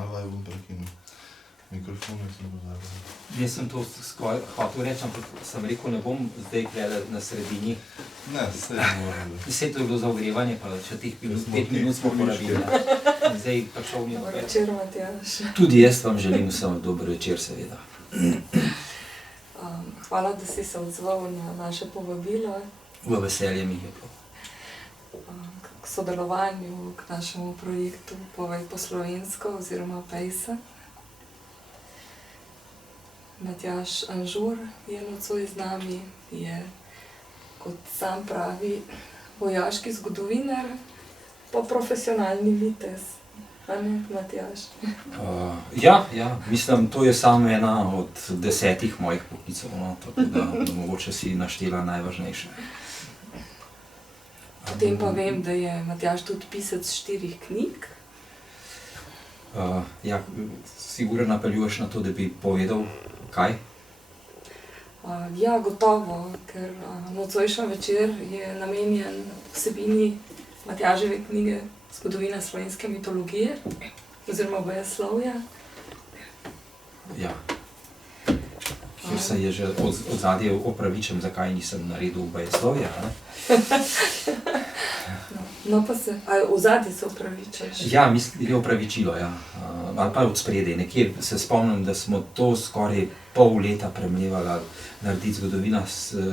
Malvaj bom prekinil. Mikrofon sem pozabil. Jaz sem to hotel reči, ampak sem rekel, ne bom zdaj gledal na sredini. Ne, se je moralo. Vse to je bilo za ogrevanje, pa še teh 5 minut smo porabili. Zdaj pa šel mi. Dober večer, Matjaž. Tudi jaz vam želim vsem dober večer, seveda. Hvala, da si se odzval na naše povabilo. V veselje mi je bilo. K sodelovanju, k našemu projektu Povej po slovensko oziroma Pejsa. Matjaž Anžur je nocoj z nami, je, kot sam pravi, vojaški zgodovinar, pa profesionalni vitez. A ne, Matjaž? Ja, mislim, to je samo ena od 10 mojih poklicev, no, tako da mogoče si naštela najvažnejše. Potem pa vem, da je Matjaž tudi pisec 4 knjig. Ja, sigurno napeljuješ na to, da bi povedal, kaj? Ja, gotovo, ker nocojšnji večer je namenjen vsebini Matjaževe knjige Zgodovina slovenske mitologije oziroma bojevslovja. Ja. Ker se je že od zadnje opravičem, zakaj nisem naredil bojevslovja, ne? No pa se, v zadnji se opravičaš? Ja, je opravičilo, ja. Ali pa od spredaj. Nekje se spomnim, da smo to skoraj pol leta premlevali narediti zgodovina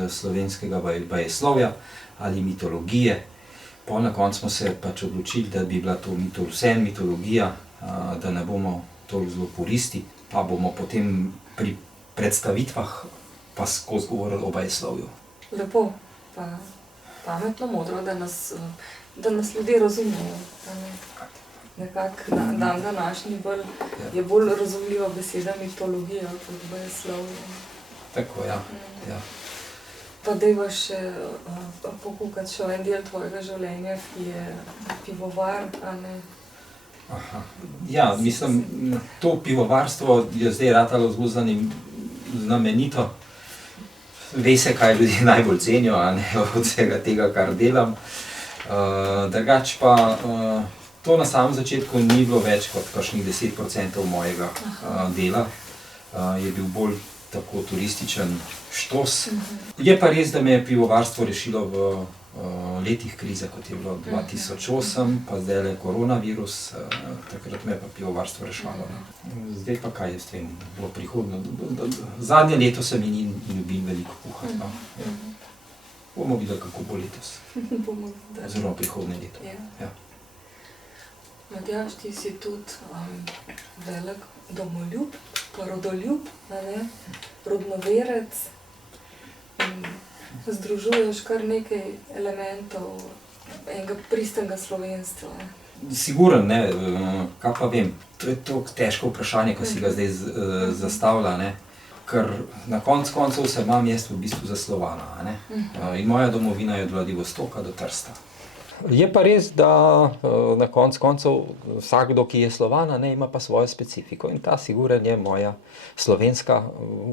slovenskega bojevslovja ali mitologije. Pol na koncu smo se pač odločili, da bi bila to vseeno mitologija, da ne bomo toliko zelo puristi, pa bomo potem pri predstavitvah pa skozi govorili o bojevslovju. Lepo, pa pametno, modro, da nas ljudje razumejo. Nekako dan današnji je bolj razumljiva beseda mitologija kot bojevslovje. Tako, ja. Pa dajva še pokukati še en del tvojega življenja, ki je pivovar, a ne? Aha. Ja, mislim, to pivovarstvo je zdaj ratalo zelo znamenito. Ve se, kaj ljudje najbolj cenijo, a ne, od vsega tega, kar delam. Drugače pa to na samem začetku ni bilo več kot kakšnih 10% mojega dela. Je bil bolj tako turističen štos. Je pa res, da me je pivovarstvo rešilo v letih krize, kot je bilo 2008, pa zdaj je koronavirus, takrat me je pa pivovarstvo rešvalo. Zdaj pa kaj jaz vem, bilo prihodno. Zadnje leto se mi ni ljubim veliko kuhati. No. Bomo videli, kako bo letos. Oziroma prihodnje leto. Ja. Matjaž, ti si tudi velik domoljub, pa rodoljub, rodnoverec. Združuješ kar nekaj elementov enega pristnega slovenstva. Sigurno, ne, kaj pa vem. To je toliko težko vprašanje, ko si ga zdaj zastavlja, ne. Ker na koncu koncev se imam jaz v bistvu za Slovana, ne. In moja domovina je od Vladivostoka do Trsta. Je pa res, da na koncu koncev vsakdo, ki je Slovan, ne, ima pa svojo specifiko. In ta sigurno je moja slovenska,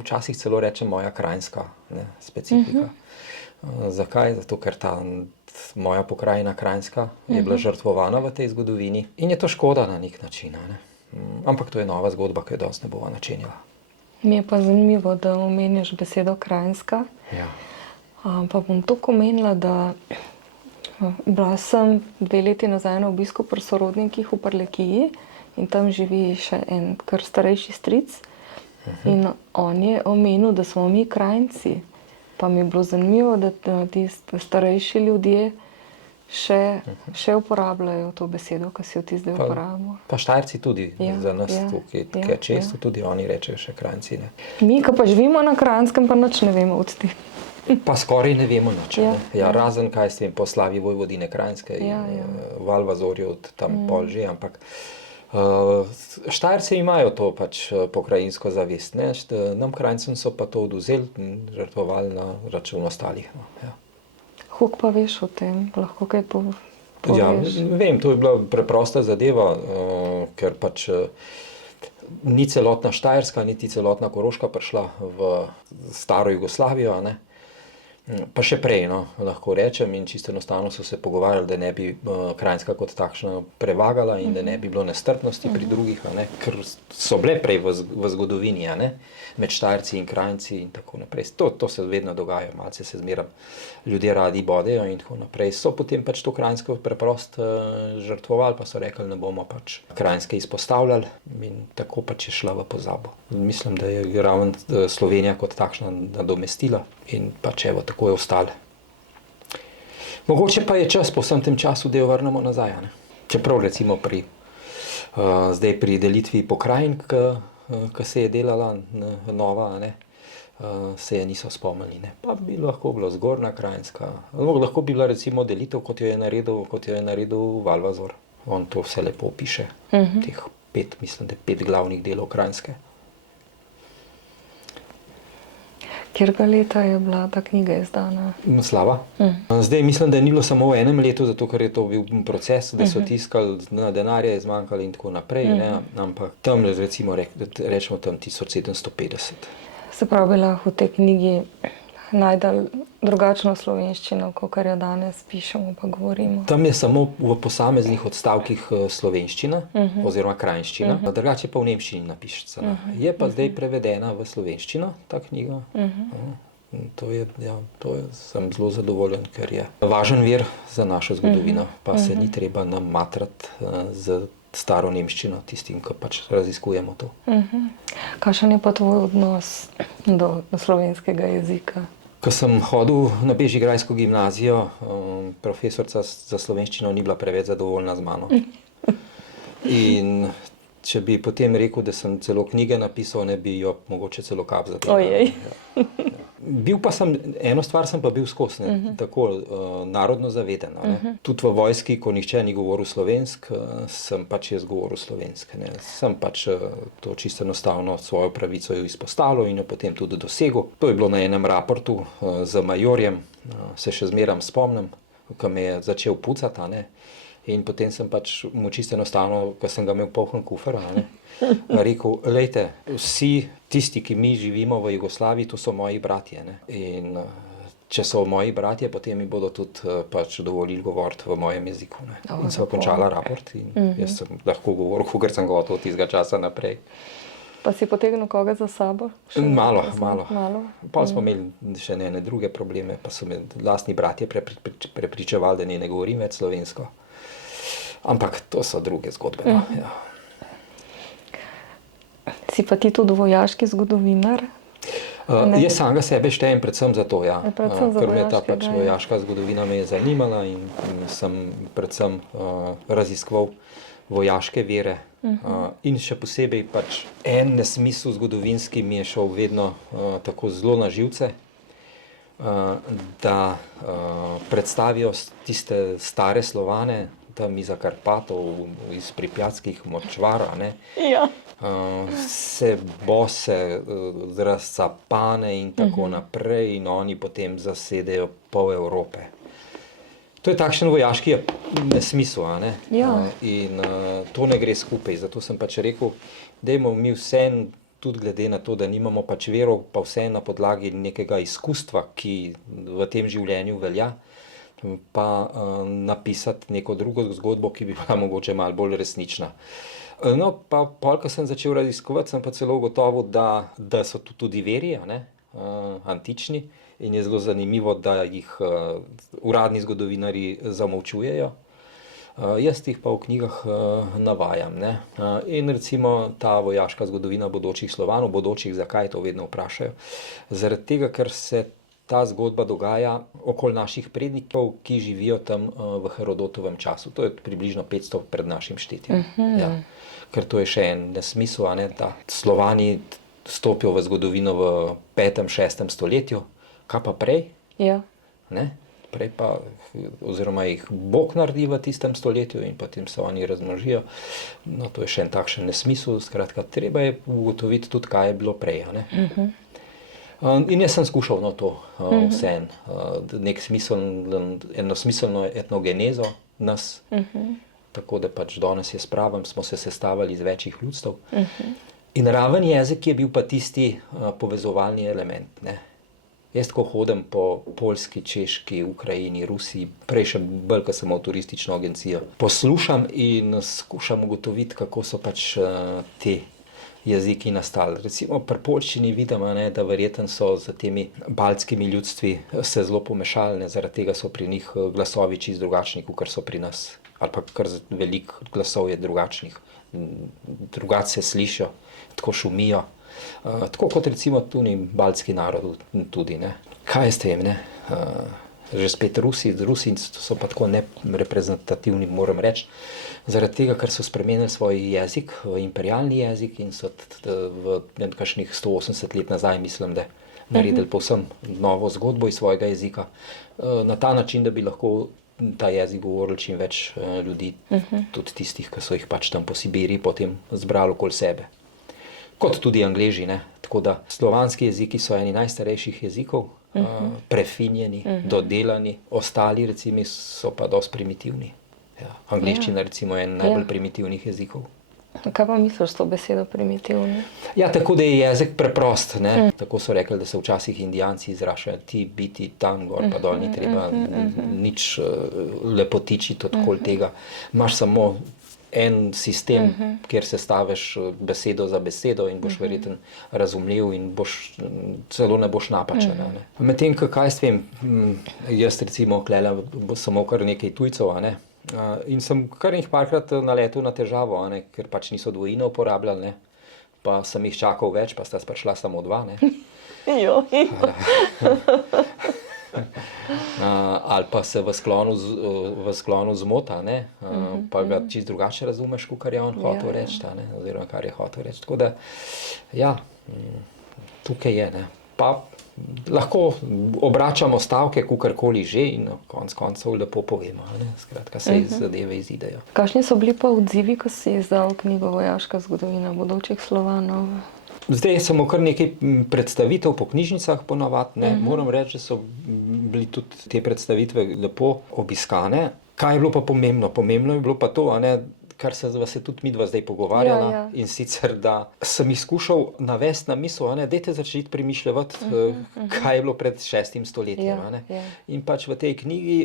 včasih celo rečem moja krajinska, ne, specifika. Zakaj? Zato, ker ta moja pokrajina krajinska je bila žrtvovana v tej zgodovini in je to škoda na nek način, ne. Ampak to je nova zgodba, ki jo danes ne bova načenjala. Mi je pa zanimivo, da omeniš besedo krajinska. Ja. Pa bom tako omenila, da bila sem 2 leti nazaj na obisku pri sorodnikih v Prlekiji in tam živi še en kar starejši stric. In on je omenil, da smo mi krajinci. Pa mi je bilo zanimivo, da ti starejši ljudje še uporabljajo to besedo, ki si jo ti zdaj uporabil. Pa Štajerci tudi, za nas tukaj često tudi oni rečejo še krajinci, ne. Mi, ki pa živimo na Kranjskem, pa nič ne vemo od tih. Pa skoraj ne vemo nič, ne. Ja, razen kaj s tem po slavi Vojvodine Kranjske in Valvazorju tam pol že, ampak Štajerci imajo to pač pokrajinsko zavest, ne. Nam Kranjcem so pa to odvzeli in žrtvovali na račun ostalih, no, ja. Koliko pa veš o tem? Lahko kaj poveš? Ja, vem, to je bila preprosta zadeva, ker pač ni celotna Štajerska, niti celotna Koroška prišla v staro Jugoslavijo, ne. Pa še prej, no, lahko rečem, in čisto enostavno so se pogovarjali, da ne bi Kranjska kot takšna prevagala in da ne bi bilo nestrpnosti pri drugih, a ne, ker so bile prej v zgodovini, a ne, med Štajerci in Kranjci in tako naprej. To se vedno dogaja, malce se zmeraj ljudje radi bodejo in tako naprej. So potem pač to Kranjsko preprosto žrtvovali, pa so rekli, ne bomo pač Kranjske izpostavljali in tako pač je šla v pozabo. Mislim, da je ravno Slovenija kot takšna nadomestila in pač evo, tako je ostalo. Mogoče pa je čas po vsem tem času, da jo vrnemo nazaj, ne? Čeprav recimo zdaj pri delitvi pokrajin, ki se je delala nova, ne? Se je niso spomnili, ne? Pa bi lahko bilo Zgornja Kranjska, lahko bi bila recimo delitev, kot jo je naredil Valvazor. On to vse lepo piše, teh 5 glavnih delov Kranjske. Katerega leta je bila ta knjiga izdana? Slava. Zdaj mislim, da ni bilo samo v enem letu, zato ker je to bil proces, da so tiskali, denarja je zmanjkalo in tako naprej, ne? Ampak tam recimo rečemo tam 1750. Se pravi, lahko v tej knjigi najdel drugačno slovenščino, kot jo danes pišemo pa govorimo. Tam je samo v posameznih odstavkih slovenščina oziroma krajinščina, drugače pa v nemščini napišena. Je pa zdaj prevedena v slovenščino, ta knjiga. Sem zelo zadovoljen, ker je važen vir za našo zgodovino, pa se ni treba nam matrati z staro nemščino, tistim, ki pač raziskujemo to. Kakšen je pa tvoj odnos do slovenskega jezika? Ko sem hodil na bežigrajsko gimnazijo, profesorica za slovenščino ni bila preveč zadovoljna z mano. In če bi potem rekel, da sem celo knjige napisal, ne bi jo mogoče celo kap zategnil. Ojej. Bil pa sem, eno stvar sem pa bil skozi, tako narodno zaveden. Tudi v vojski, ko nihče ni govoril slovensk, sem pač jaz govoril slovensk. Sem pač to čisto enostavno svojo pravico izpostavil in jo potem tudi dosegel. To je bilo na enem raportu z majorjem, se še zmeraj spomnim, ko me je začel pucati, ne. In potem sem pač mu čisto enostavno, ko sem ga imel poln kufer, rekel, glejte, vsi tisti, ki mi živimo v Jugoslaviji, to so moji bratje, ne. In če so moji bratje, potem mi bodo tudi pač dovolili govoriti v mojem jeziku, ne. In sva končala raport in jaz sem lahko govoril, kakor sem govoril od tistega časa naprej. Pa si potegnil koga za sabo? Malo. Potem smo imeli še ene druge probleme, pa so me lastni bratje prepričevali, da ne govorim več slovensko. Ampak to so druge zgodbe. Ja. Si pa ti tudi vojaški zgodovinar? Jaz samega sebe štejem predvsem za to, ja. Ker me ta pač vojaška zgodovina me je zanimala in sem predvsem raziskoval vojaške vire. In še posebej pač en nesmisel zgodovinski mi je šel vedno tako zelo na živce, da predstavijo tiste stare Slovane, tam iza Karpatov, iz pripjatskih močvar, ne. Ja. Se bose, razcapane in tako naprej in oni potem zasedejo pol Evrope. To je takšen vojaški nesmisel, a ne? Ja. In to ne gre skupaj, zato sem pač rekel, dajmo mi vseeno, tudi glede na to, da nimamo pač verov, pa vseeno na podlagi nekega izkustva, ki v tem življenju velja, pa napisati neko drugo zgodbo, ki bi bila mogoče malo bolj resnična. No, pa pol, ko sem začel raziskovati, sem pa celo ugotovil, da so tudi veri, a ne, antični, in je zelo zanimivo, da jih uradni zgodovinarji zamolčujejo. Jaz jih pa v knjigah navajam, ne. In recimo ta vojaška zgodovina bodočih Slovanov, zakaj to vedno vprašajo? Zaradi tega, ker se ta zgodba dogaja okoli naših prednikov, ki živijo tam v Herodotovem času. To je približno 500 pred našim štetjem. Ja. Ker to je še en nesmisel, a ne, da Slovani stopijo v zgodovino v 5., 6. stoletju. Kaj pa prej? Ja. Ne? Prej pa, oziroma jih Bog naredi v tistem stoletju in potem se oni razmnožijo. No, to je še en takšen nesmisel. Skratka, treba je ugotoviti tudi, kaj je bilo prej, a ne. In jaz sem skušal to vseeno, eno smiselno etnogenezo nas, tako da pač danes je spravim, smo se sestavili iz večjih ljudstev. In raven jezik je bil pa tisti povezovalni element, ne. Jaz tako hodim po Poljski, Češki, Ukrajini, Rusiji, prej še bolj, ko sem imel turistično agencijo. Poslušam in skušam ugotoviti, kako so pač te jeziki nastali. Recimo pri poljščini vidim, ne, da verjetno so z temi baltskimi ljudstvi se zelo pomešali, ne, zaradi tega so pri njih glasovi čisto drugačni, kot so pri nas. Ali pa kar veliko glasov je drugačnih. Drugače se slišijo, tako šumijo. Tako kot recimo tudi baltski narod tudi, ne. Kaj s tem, ne? Že spet Rusi so pa tako nereprezentativni, moram reči, zaradi tega, ker so spremenili svoj jezik v imperialni jezik in so v kakšnih 180 let nazaj, mislim, da naredili povsem novo zgodbo iz svojega jezika, na ta način, da bi lahko ta jezik govorili čim več ljudi, tudi tistih, ki so jih pač tam po Sibiriji potem zbrali okoli sebe. Kot tudi Angleži, ne. Tako da slovanski jeziki so eni najstarejših jezikov, prefinjeni, dodelani, ostali recimo so pa dosti primitivni. Ja. Angleščina recimo je en najbolj primitivnih jezikov. Kaj pa misliš s to besedo primitivni? Ja, tako da je jezik preprost, ne. Tako so rekli, da se včasih Indijanci izrašajo ti, biti, tam, gor pa dol, ni treba nič lepotičiti okoli tega. Imaš samo en sistem, kjer sestaviš besedo za besedo in boš verjetno razumljiv in celo ne boš napačen. Medtem, kaj jaz vem, jaz recimo klele samo kar nekaj tujcev, a ne, in sem kar jih parkrat naletel na težavo, a ne, ker pač niso dvojine uporabljali, ne, pa sem jih čakal več, pa sta prišla samo dva, ne. Ali pa se v sklonu zmota, ne, pa ga čisto drugače razumeš, kot je on hotel reči, ne, oziroma kar je hotel reči. Tako da, ja, tukaj je, ne. Pa lahko obračamo stavke, kakorkoli že in konec koncev lepo povemo, ne, skratka se iz zadeve izidejo. Kakšni so bili pa odzivi, ko si izdal knjigo Vojaška zgodovina bodočih Slovanov? Zdaj sem kar nekaj predstavitev po knjižnicah ponavadi, ne. Moram reči, da so bili tudi te predstavitve lepo obiskane. Kaj je bilo pa pomembno? Pomembno je bilo pa to, a ne, kar se vas je tudi midva zdaj pogovarjala, in sicer, da sem jih skušal navesti na misel, a ne, dajte začeti premišljati, kaj je bilo pred 6. stoletjem, a ne. In pač v tej knjigi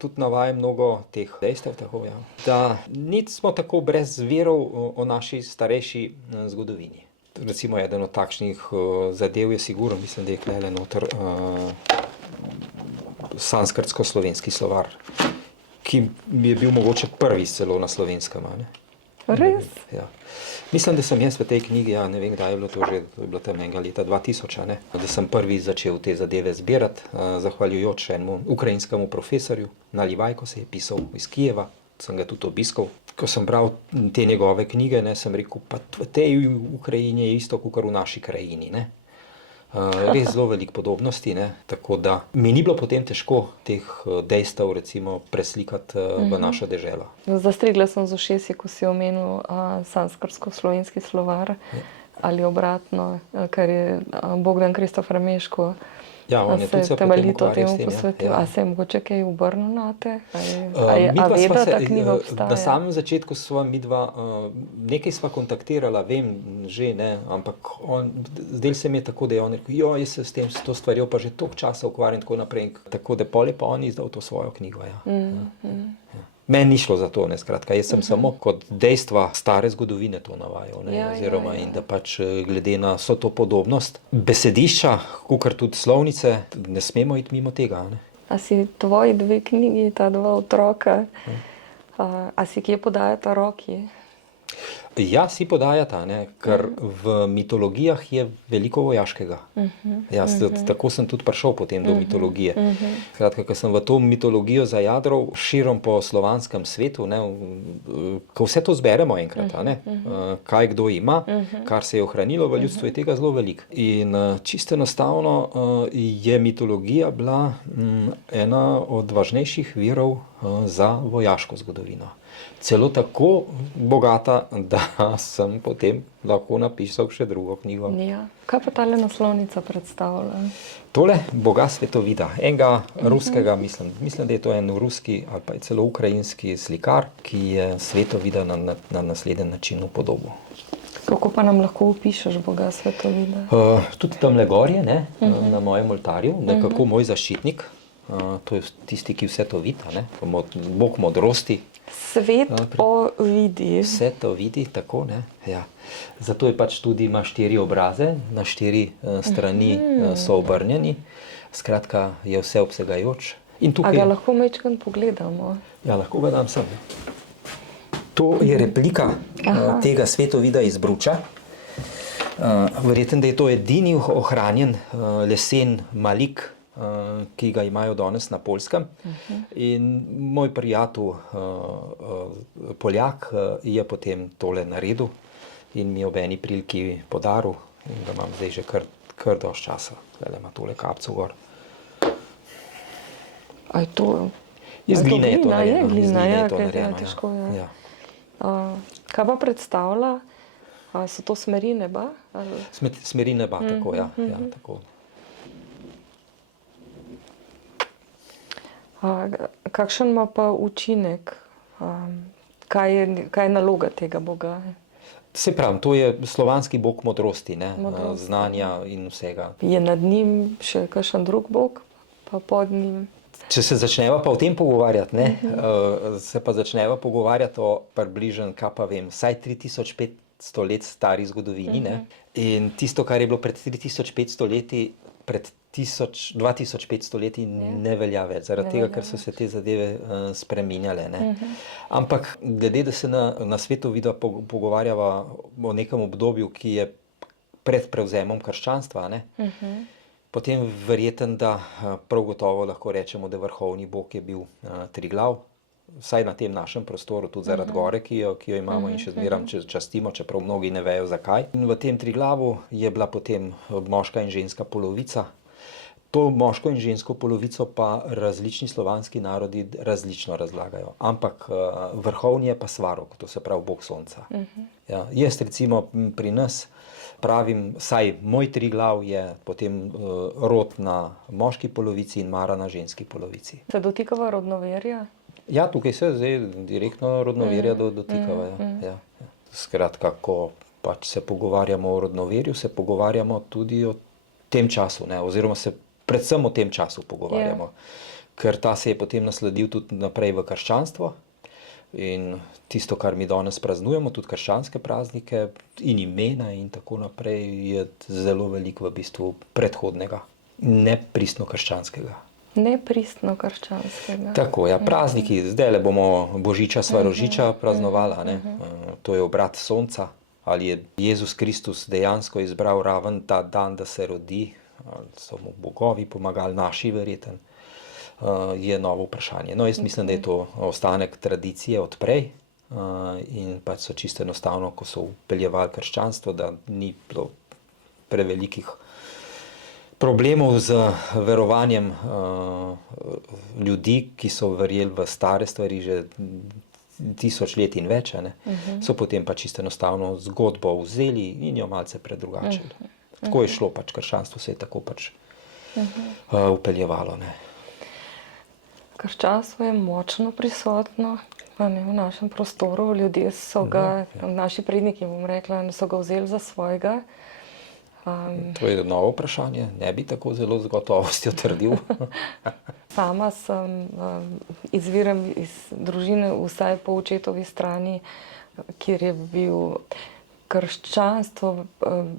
tudi navajam mnogo teh dejstev, tako, ja, da nismo tako brez virov o naši starejši zgodovini. Recimo eden od takšnih zadev je sigurno, mislim, da je klele noter sanskrtsko-slovenski slovar, ki mi je bil mogoče prvi celo na slovenskem, a ne. Res? Ja. Mislim, da sem jaz v tej knjigi, ja, ne vem, kdaj je bilo to že, to je bilo tam enega leta 2000, a ne, da sem prvi začel te zadeve zbirati, zahvaljujoč enemu ukrajinskemu profesorju, Nalivajko se je pisal iz Kijeva, sem ga tudi obiskal. Ko sem bral te njegove knjige, ne, sem rekel, pa v tej Ukrajini je isto, kakor v naši krajini, ne. Res zelo veliko podobnosti, ne, tako da mi ni bilo potem težko teh dejstev recimo preslikati v našo deželo. Zastrigla sem z ušesi, ko si omenil sanskrtsko-slovenski slovar, ali obratno, kar je Bogdan Kristof Rameško. Ja, on je tudi se temeljito temu tem, posvetil. ja. A se je mogoče kaj obrnil nate? A ve, da ta knjiga obstaja? Na samem začetku sva midva, nekaj sva kontaktirala, vem že, ne, ampak zdelo se mi je tako, da je on rekel, jaz se s to stvarjo pa že toliko časa ukvarjam, tako naprej, tako da pol je pa on izdal to svojo knjigo, ja. Ja. Meni ni šlo za to, ne, skratka, jaz sem samo kot dejstva stare zgodovine to navajal, ne, oziroma in da pač glede na vso to podobnost besedišča, kakor tudi slovnice, ne smemo iti mimo tega, ne. A si tvoji dve knjigi, ta dva otroka, a si kje podajata roki? Ja, si podajata, ne, ker v mitologijah je veliko vojaškega. Tako sem tudi prišel potem do mitologije. Skratka, ko sem v to mitologijo zajadral širom po slovanskem svetu, ne, ko vse to zberemo enkrat, a ne, kaj kdo ima, kar se je ohranilo v ljudstvu, je tega zelo veliko. In čisto enostavno je mitologija bila ena od važnejših virov za vojaško zgodovino. Celo tako bogata, da sem potem lahko napisal še drugo knjigo. Ja. Kaj pa tale naslovnica predstavlja? Tole Boga svetovida, enega ruskega, mislim, da je to en ruski ali pa je celo ukrajinski slikar, ki je svetovida na naslednji način upodobil. Kako pa nam lahko opišeš Boga Svetovida? Tudi tam le gorje, ne, na mojem oltarju, nekako moj zaščitnik, to je tisti, ki vse to vidi, ne, Bog modrosti. Svet vidi. Vse to vidi, tako, ne, ja. Zato je pač tudi ima 4 obraze, na 4 strani so obrnjeni, skratka je vse obsegajoč. In tukaj, A ga lahko majčkeno pogledamo? ja, lahko ga dam sem. To je replika tega svetovida iz Bruča. Verjetno, da je to edini ohranjen lesen malik, ki ga imajo danes na Poljskem. In moj prijatelj, Poljak, je potem tole naredil in mi je ob eni priliki podaril in ga imam zdaj že kar dosti časa. Zdaj ima tole kapco gor. A je to? Iz gline je to narejeno. Glina, Iz gline ja, je to ker je narejeno, težko. Ja. ja. Kaj pa predstavlja? So to smeri neba? Smeri neba, tako, ja, ja, tako. Kakšen ima pa učinek? Kaj je naloga tega Boga? Se pravim, to je slovanski bog modrosti, ne? Znanja in vsega. Je nad njim še kakšen drug Bog, pa pod njim? Če se začneva pa o tem pogovarjati, ne? Se pa začneva pogovarjati o približno, kaj pa vem, vsaj 3500 let stari zgodovini, ne? In tisto, kar je bilo pred 3500 leti, pred 2500 leti ne velja več, zaradi tega, ker so se te zadeve spreminjale, ne? Ampak glede, da se na svetovida pogovarjava o nekem obdobju, ki je pred prevzemom krščanstva, ne? Potem verjetno, da prav gotovo lahko rečemo, da vrhovni bog je bil Triglav, vsaj na tem našem prostoru, tudi zaradi gore, ki jo imamo in še zmeram častimo, čeprav mnogi ne vejo zakaj. In v tem Triglavu je bila potem moška in ženska polovica. To moško in žensko polovico pa različni slovanski narodi različno razlagajo. Ampak vrhovni je pa Svarog, to se pravi bog sonca. Ja, jaz recimo pri nas pravim, saj moj Triglav je potem rod na moški polovici in Mara na ženski polovici. Se dotikava rodnoverja? Ja, tukaj se zdaj direktno rodnoverja dotikava. Ja. Skratka, ko pač se pogovarjamo o rodnoverju, se pogovarjamo tudi o tem času, ne? Oziroma se predvsem o tem času pogovarjamo. Ker ta se je potem nasledil tudi naprej v krščanstvo. In tisto, kar mi danes praznujemo, tudi krščanske praznike in imena in tako naprej, je zelo veliko v bistvu predhodnega, nepristno krščanskega. Nepristno krščanskega. Tako, ja, prazniki, zdajle bomo Božiča, Svarožiča praznovali, ne? To je obrat sonca. Ali je Jezus Kristus dejansko izbral raven ta dan, da se rodi, ali so mu bogovi pomagali, naši verjeten, je novo vprašanje. No, jaz mislim, da je to ostanek tradicije od prej in pač so čisto enostavno, ko so vpeljevali krščanstvo, da ni bilo prevelikih problemov z verovanjem ljudi, ki so verjeli v stare stvari že 1000 let in več, ne? So potem pa čisto enostavno zgodbo vzeli in jo malce predrugačili. Tako je šlo, pač krščanstvo se je tako pač vpeljevalo, ne. Krščanstvo je močno prisotno v našem prostoru. Ljudje so ga, naši predniki, bom rekla, so ga vzeli za svojega. To je novo vprašanje, ne bi tako zelo z gotovostjo trdil. Sama sem izviram iz družine, vsaj po očetovi strani, kjer je bil krščanstvo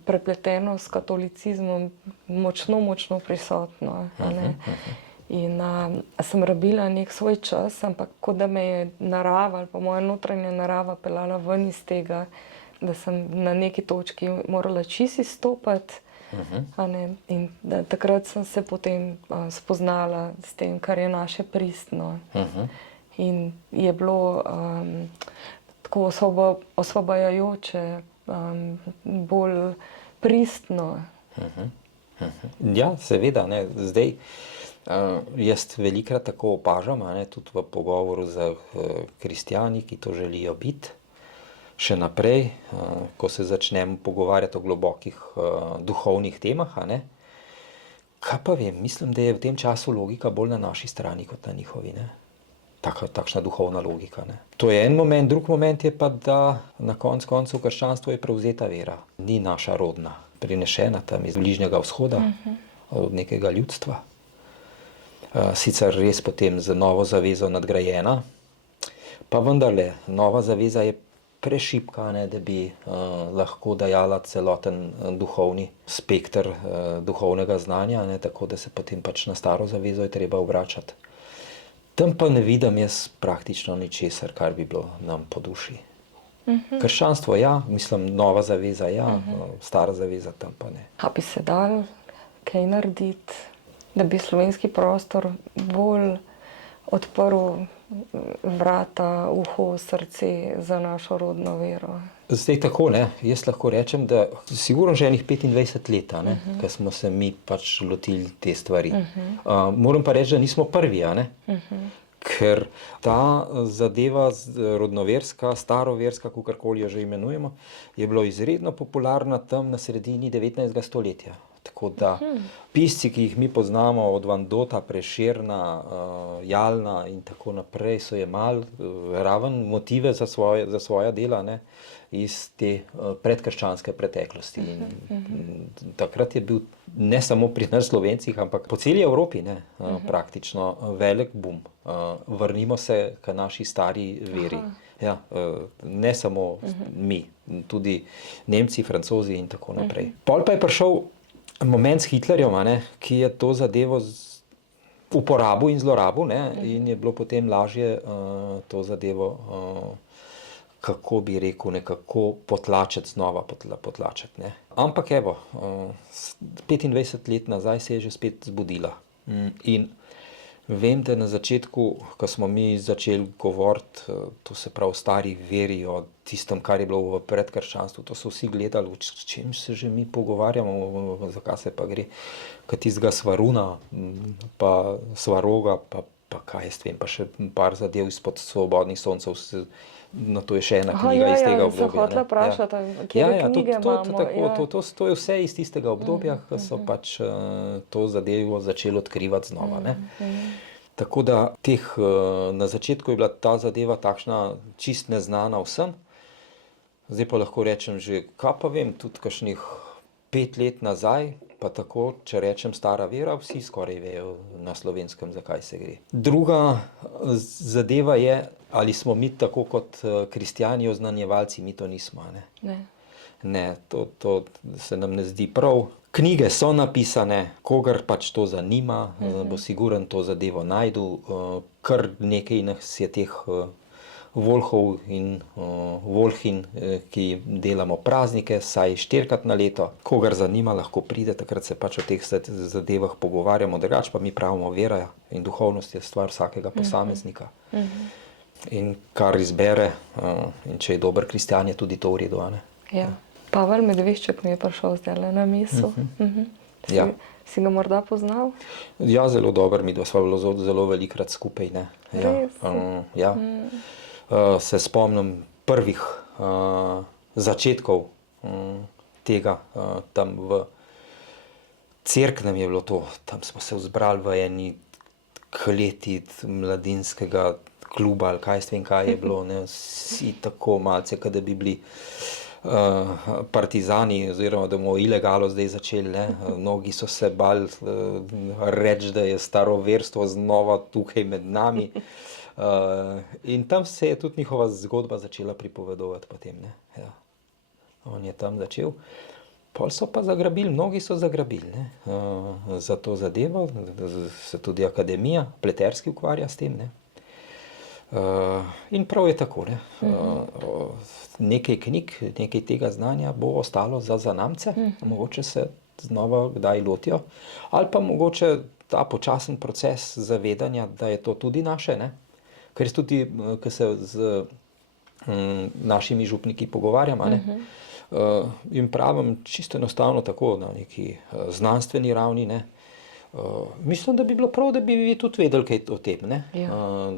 prepleteno s katolicizmom močno prisotno. In sem rabila nek svoj čas, ampak kot da me je narava ali pa moja notranja narava peljala ven iz tega, da sem na neki točki morala čisto izstopati. In takrat sem se potem spoznala s tem, kar je naše pristno. In je bilo tako osvobajajoče, bolj pristno. Ja, seveda, ne, zdaj jaz velikrat tako opažam, ne, tudi v pogovoru z kristjani, ki to želijo biti, še naprej, ko se začnemo pogovarjati o globokih duhovnih temah, ne, kaj pa vem, mislim, da je v tem času logika bolj na naši strani kot na njihovi, ne. takšna duhovna logika. Ne. To je en moment, drug moment je pa, da na koncu krščanstvo je prevzeta vera, ni naša rodna, prinešena tam iz Bližnjega vzhoda, od nekega ljudstva. Sicer res potem z novo zavezo nadgrajena, pa vendarle, nova zaveza je prešibka, ne, da bi lahko dajala celoten duhovni spekter duhovnega znanja, ne, tako da se potem pač na staro zavezo je treba obračati. Tam pa ne vidim jaz praktično ničesar, kar bi bilo nam po duši. Krščanstvo ja, mislim, nova zaveza ja, stara zaveza tam pa ne. A bi se dal kaj narediti, da bi slovenski prostor bolj odprl vrata, uho, srce za našo rodno vero? Zdaj tako, ne, jaz lahko rečem, da sigurno že enih 25 let, ne, ko smo se mi pač lotili te stvari. Moram pa reči, da nismo prvi, a ne? Ker ta zadeva rodnoverska, staroverska, kakorkoli jo že imenujemo, je bilo izredno popularna tam na sredini 19. stoletja. Tako da pisci, ki jih mi poznamo, od Van Dota, Prešerna, Jalna in tako naprej, so jemali raven motive za svoja dela, ne, iz te predkrščanske preteklosti. In takrat je bil ne samo pri nas Slovencih, ampak po celi Evropi, ne, praktično velik boom. Vrnimo se k naši stari veri. Ja, ne samo mi, tudi Nemci, Francozi in tako naprej. Pol pa je prišel moment s Hitlerjem, ne, ki je to zadevo uporabil in zlorabil, ne, in je bilo potem lažje to zadevo, kako bi rekel, nekako potlačiti, znova potlačiti. Ne. Ampak evo, 25 let nazaj se je že spet zbudila. In vem, da na začetku, ko smo mi začeli govoriti, to se pravi stari veri, o tistem, kar je bilo v predkrščanstvu, to so vsi gledali, o čem se že mi pogovarjamo, zakaj se pa gre, kot tistega Svaruna, pa Svaroga, pa kaj jaz vem, pa še par zadev izpod svobodnih soncev, no to je še ena knjiga iz tega obdobja. Sem hotela vprašati, kje knjige imamo. To je vse iz tistega obdobja, ko so pač to zadevo začeli odkrivati znova. Ne. Tako da na začetku je bila ta zadeva takšna čist neznana vsem, zdaj pa lahko rečem že, kaj pa vem, tudi kakšnih 5 let nazaj, pa tako, če rečem stara vera, vsi skoraj vejo na Slovenskem, zakaj se gre. Druga zadeva je, ali smo mi tako kot kristjani oznanjevalci, mi to nismo, ne? Ne, to se nam ne zdi prav. Knjige so napisane, kogar pač to zanima, bo siguren to zadevo najdu, kar nekaj nas je teh volhov in volhin, ki delamo praznike, saj 4-krat na leto. Kogar zanima, lahko pride, takrat se pač o teh zadevah pogovarjamo, drugače pa mi pravimo, vera in duhovnost je stvar vsakega posameznika. In kar izbere, in če je dober kristjan, je tudi to v redu, a ne? Ja. Pavel Medvešček mi je prišel zdajle na misel. Si ga morda poznal? Ja, zelo dober, mi dva sva bila zelo velikrat skupaj, ne? Res? Ja. Se spomnim prvih začetkov tega, tam v Cerknem je bilo to, tam smo se vzbrali v eni kleti mladinskega kluba, ali kaj s tem, kaj je bilo, ne, vsi tako malce, kada bi bili partizani, oziroma da bomo ilegalo zdaj začeli, ne, mnogi so se bali reči, da je staroverstvo znova tukaj med nami. In tam se je tudi njihova zgodba začela pripovedovati potem, ne. Ja. On je tam začel. Pol so pa zagrabili, mnogi so zagrabili, ne, za to zadevo, se tudi akademija Pleterski ukvarja s tem, ne. In prav je tako, ne. Nekaj knjig, nekaj tega znanja bo ostalo za zanamce, mogoče se znova kdaj lotijo, ali pa mogoče ta počasen proces zavedanja, da je to tudi naše, ne. Ker tudi, ko se z našimi župniki pogovarjam, a ne, in pravim čisto enostavno tako, na neki znanstveni ravni, ne, mislim, da bi bilo prav, da bi vi tudi vedeli kaj o tem, ne,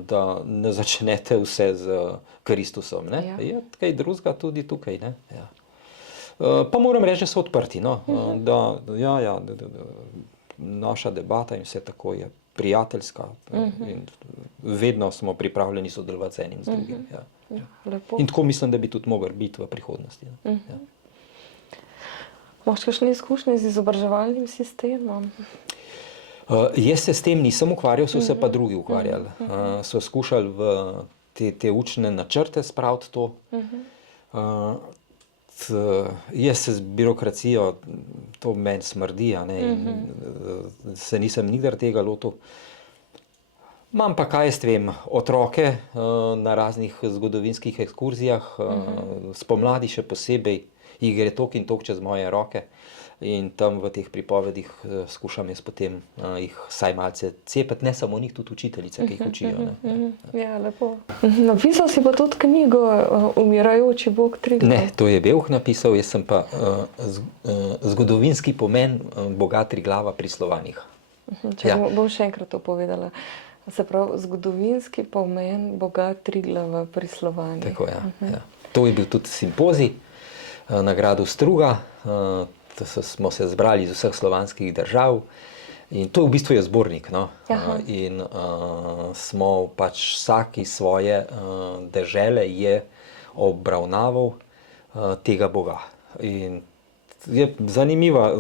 da ne začnete vse z Kristusom, ne, je kaj drugega tudi tukaj, ne, ja. Pa moram reči, da so odprti, no, da naša debata in vse tako je prijateljska in vedno smo pripravljeni sodelovati z enim z drugim. Ja. Lepo. In tako mislim, da bi tudi mogli biti v prihodnosti. Ja. Imaš kakšne izkušnje z izobraževalnim sistemom? Jaz se s tem nisem ukvarjal, so se pa drugi ukvarjali. So skušali v te učne načrte spraviti to. Jaz se z birokracijo, to meni smrdi, se nisem nikdar tega lotil. Imam pa, kaj jaz vem, otroke na raznih zgodovinskih ekskurzijah, spomladi še posebej, jih gre toliko in toliko čez moje roke. In tam v teh pripovedih skušam jaz potem jih vsaj malce cepiti, ne samo njih, tudi učiteljice, ki jih učijo. Ja, lepo. Napisal si pa tudi knjigo Umirajoči bog Triglav. Ne, to je Bevk napisal, jaz sem pa zgodovinski pomen boga Triglava pri Slovanih. Bom še enkrat to povedala. Se pravi, zgodovinski pomen boga Triglava pri Slovanih. Tako, ja. To je bil tudi simpozij na gradu Struga. Smo se zbrali iz vseh slovanskih držav in to v bistvu je zbornik. No? In smo pač vsak iz svoje dežele je obravnaval tega boga. In je zanimiva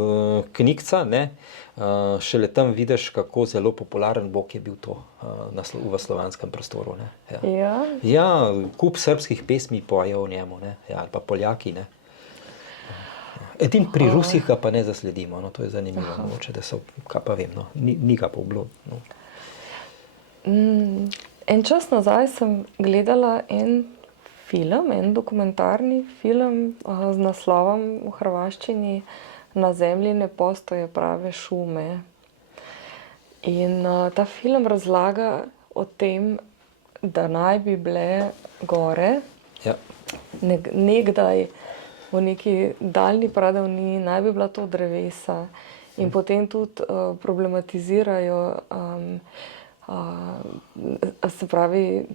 knjigca, ne? Šele tam vidiš, kako zelo popularen bog je bil to v slovanskem prostoru. Ne? Ja, kup srbskih pesmi pojejo o njemu, ne? Ja, ali pa Poljaki. Ne? Edin pri Rusih ga pa ne zasledimo, no, to je zanimivo, mogoče, da so, kaj pa vem, no, ni ga pa bilo. No. En čas nazaj sem gledala en dokumentarni film z naslovom v hrvaščini Na zemlji ne postoje prave šume. In ta film razlaga o tem, da naj bi bile gore, nekdaj v neki daljni pradavnini naj bi bila to drevesa in potem tudi problematizirajo, se pravi,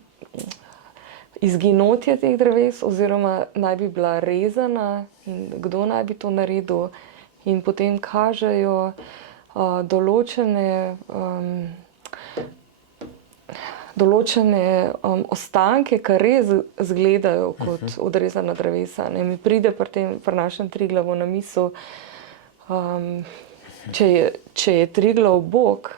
izginotje teh dreves oziroma naj bi bila rezana in kdo naj bi to naredil in potem kažejo določene ostanke, ki res izgledajo kot odrezana drevesa. Ne, mi pride pri našem Triglavu na misel, če je Triglav bog,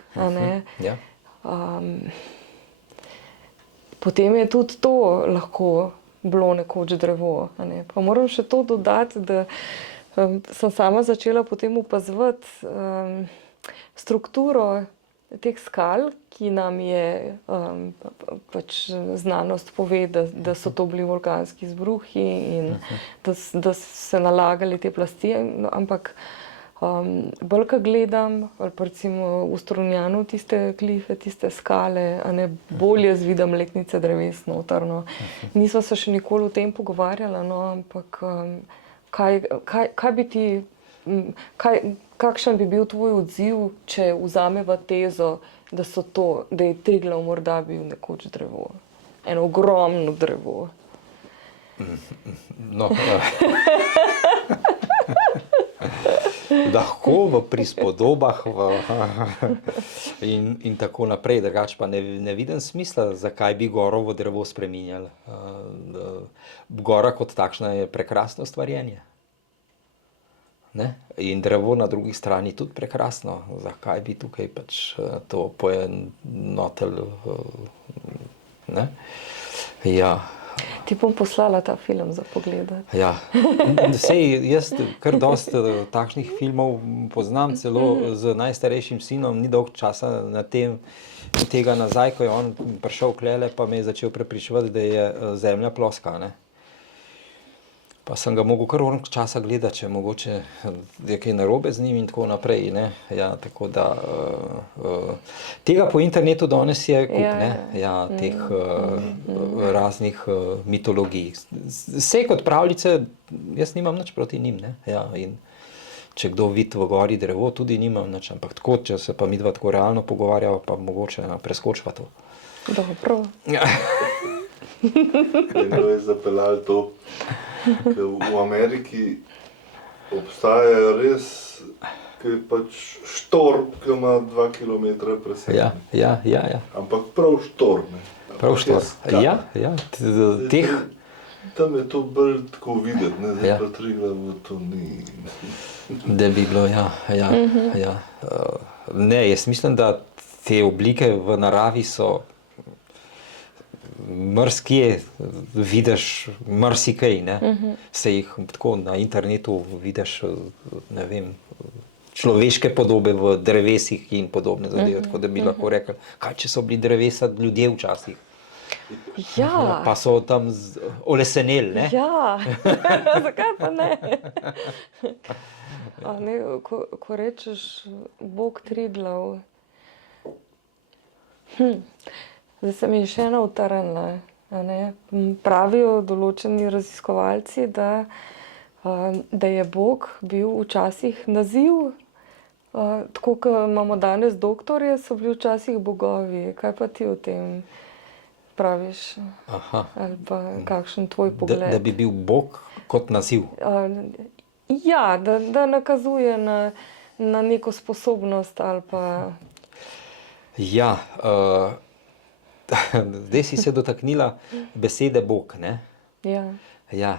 potem je tudi to lahko bilo nekoč drevo. Pa moram še to dodati, da sem sama začela potem opazovati strukturo teh skal, ki nam je pač znanost pove, da so to bili vulkanski izbruhi in da se nalagali te plasti, ampak bolj, ko gledam, ali pa recimo v Strunjanu tiste klife, tiste skale, bolje zvidim letnice dreves noter. Nisva se še nikoli o tem pogovarjala, ampak kaj bi ti, kakšen bi bil tvoj odziv, če vzameva tezo, da je Triglav morda bil nekoč drevo? Eno ogromno drevo. No, lahko v prispodobah in tako naprej, drugače pa ne vidim smisla, zakaj bi goro v drevo spreminjali. Gora kot takšna je prekrasno stvarjenje. Ne? In drevo na drugi strani tudi prekrasno. Zakaj bi tukaj pač to poenotili? Ne? Ja. Ti bom poslala ta film za pogledati. Ja. Sej, jaz kar dosti takšnih filmov poznam, celo z najstarejšim sinom, ni dolgo časa na tega nazaj, ko je on prišel klele, pa me je začel prepričevati, da je zemlja ploska. Ne? Pa sem ga mogel kar vrnk časa gledati, če mogoče je kaj narobe z njim in tako naprej. Ne? Ja, tako da tega po internetu danes je kup, teh raznih mitologij. Vse kot pravljice, jaz nimam nič proti njim. Ne? Ja, in če kdo vidi v gori drevo, tudi nimam nič, ampak tako, če se pa midva tako realno pogovarjava, pa mogoče preskočva to. Dobro. Kdo je zapeljal to? Ker v Ameriki obstajajo res ki je pač štorm, ki ima 2 km presek. Ja. Ampak prav štorm. Prav štor. Ja. Teh. Tam je to bolj tako videti, ne, zdaj Ja. pa Triglav to ni. Da bi bilo, ja. Ne, jaz mislim, da te oblike v naravi so marsikje, vidiš marsikaj, ne. Se jih tako na internetu vidiš, ne vem, človeške podobe v drevesih in podobne zadeve, tako da bi lahko rekli, kaj če so bili drevesa ljudje včasih. Ja, Pa so tam oleseneli, ne. ja. Zakaj pa ne? A ne, ko rečeš Bog Triglav. Zdaj se mi je še ena utrnila, a ne. Pravijo določeni raziskovalci, da je Bog bil včasih naziv, tako kot imamo danes doktorje, so bili včasih bogovi. Kaj pa ti o tem praviš? Aha. Ali pa kakšen tvoj pogled? Da bi bil Bog kot naziv. Ja, da nakazuje na neko sposobnost ali pa... Ja, zdaj si se dotaknila besede Bog, ne? Ja. Ja,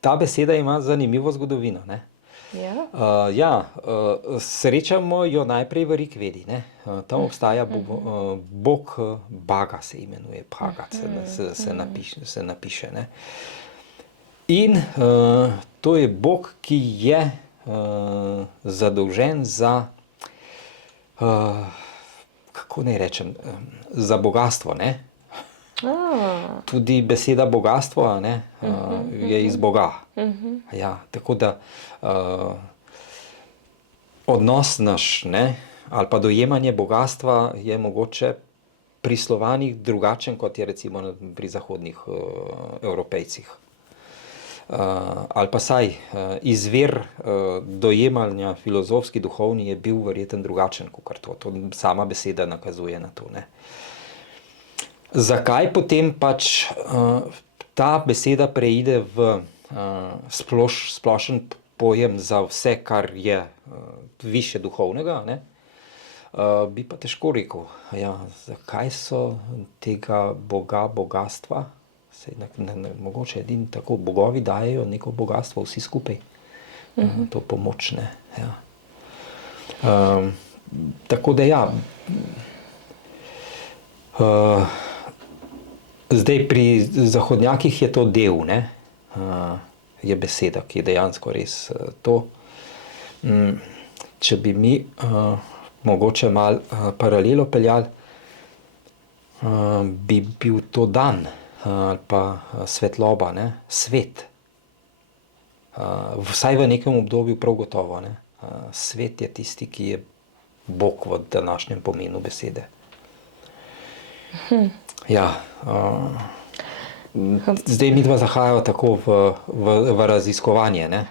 ta beseda ima zanimivo zgodovino, ne? Ja. Srečamo jo najprej v Rigvedi, ne? Tam obstaja Bog Baga, se imenuje, Bhagat se napiše, ne? In to je Bog, ki je zadolžen za, kako naj rečem, za bogastvo, ne? Tudi beseda bogastvo, ne, je iz Boga. Ja, tako da odnos naš, ne, ali pa dojemanje bogastva je mogoče pri Slovanih drugačen, kot je recimo pri zahodnih Evropejcih. Ali pa saj izvir dojemanja filozofski, duhovni je bil verjetno drugačen, kot to sama beseda nakazuje na to, ne. Zakaj potem pač ta beseda preide v splošen pojem za vse, kar je višje duhovnega, ne? Bi pa težko rekel, ja, zakaj so tega Boga bogastva, mogoče edini tako, bogovi dajejo neko bogastvo vsi skupaj, to pomoč, ne, ja. Tako da ja, zdaj pri zahodnjakih je to del, ne, je beseda, ki je dejansko res to. Če bi mi mogoče malo paralelo peljali, bi bil to dan ali pa svetloba, ne, svet. Vsaj v nekem obdobju prav gotovo, ne. Svet je tisti, ki je Bog v današnjem pomenu besede. Ja, zdaj midva zahajava tako v raziskovanje, ne,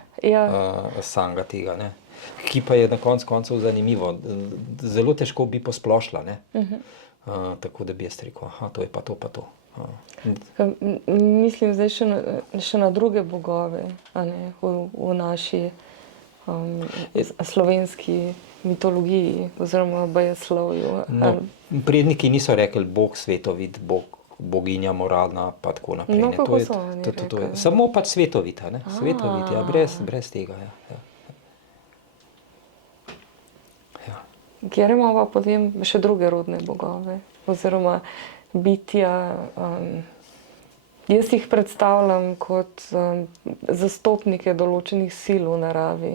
samega tega, ne, ki pa je na koncu koncev zanimivo. Zelo težko bi posplošila, ne, tako da bi jaz rekel, to je pa to, pa to. Mislim zdaj še na druge bogove, a ne, v naši slovenski mitologiji oziroma bajeslovju. No, predniki niso rekli Bog svetovit, boginja moralna, pa tako naprej. No, kako so oni rekli? Samo pač svetovita, ne, svetovit, ja, brez tega, ja. Kjer imamo pa potem še druge rodne bogove, oziroma bitja, jaz jih predstavljam kot zastopnike določenih sil v naravi.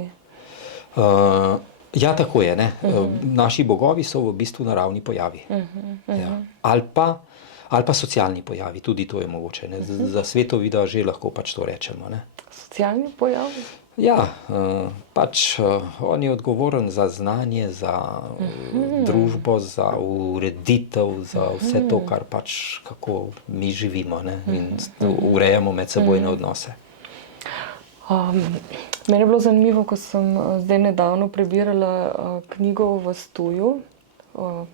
Ja, tako je, ne. Naši bogovi so v bistvu naravni pojavi. Ja. Ali pa socialni pojavi, tudi to je mogoče, ne. Za svetovida že lahko pač to rečemo, ne. Socialni pojavi? Ja, pač on je odgovoren za znanje, za družbo, za ureditev, za vse to, kar pač, kako mi živimo, ne, in urejamo medsebojne odnose. Meni je bilo zanimivo, ko sem zdaj nedavno prebirala knjigo v Stuju o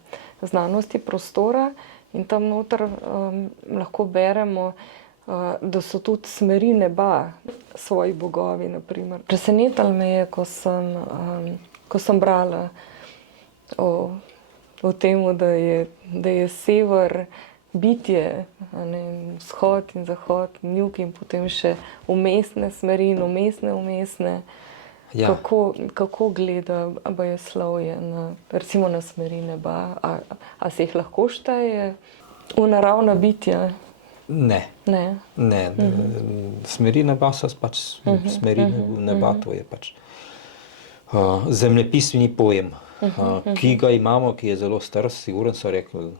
znanosti prostora in tam noter lahko beremo da so tudi smeri neba, svoji bogovi. Naprimer. Presenetilo me je, ko sem brala o tem, da je sever bitje, vzhod in zahod, jug in potem še umestne smeri in umestne. Ja. Kako gleda bojevslovje recimo na smeri neba? A se jih lahko šteje v naravna bitja? Ne. Smeri neba so pač smeri neba, to je pač zemljepisni pojem, ki ga imamo, ki je zelo star, sigurno so rekli,